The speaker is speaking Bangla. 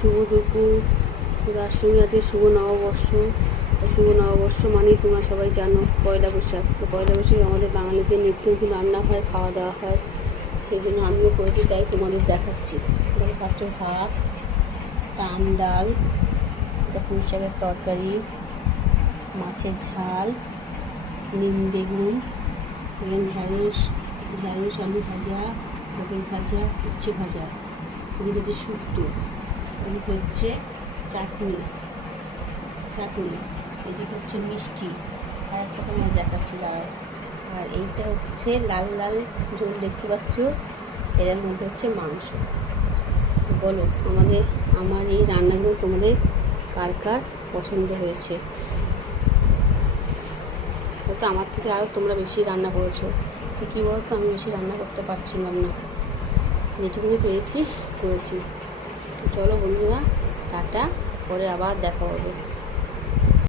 শুভ দুপুর। তার সঙ্গে আজকে শুভ নববর্ষ। শুভ নববর্ষ মানেই তোমরা সবাই জানো পয়লা বৈশাখ। তো পয়লা বৈশাখে আমাদের বাঙালিদের নিত্য নতুন রান্না হয়, খাওয়া দাওয়া হয়। সেই জন্য আমিও করেছি, তাই তোমাদের দেখাচ্ছি। এখানে পাচ্ছ ভাত, তাম ডাল, এটা পুঁই শাকের তরকারি, মাছের ঝাল, নিম বেগুন, ঢ্যাঁড়স আলু ভাজা, পটল ভাজা, উচ্ছে ভাজা, এদিকে হচ্ছে শুক্তো, এদিকে হচ্ছে চাটনি, এদিকে হচ্ছে মিষ্টি। আর একটা তোমার দেখাচ্ছি দাঁড়াও। আর এইটা হচ্ছে লাল লাল ঝোল দেখতে পাচ্ছ, এর মধ্যে হচ্ছে মাংস। তো বলো আমার এই রান্নাগুলো তোমাদের কার কার পছন্দ হয়েছে? হয়তো আমার থেকে আরও তোমরা বেশি রান্না করেছো। তো কী বলতো, আমি বেশি রান্না করতে পারছিলাম না, যেটুকুনি পেয়েছি করেছি। তো চলো বন্ধুরা, টাটা, পরে আবার দেখা হবে।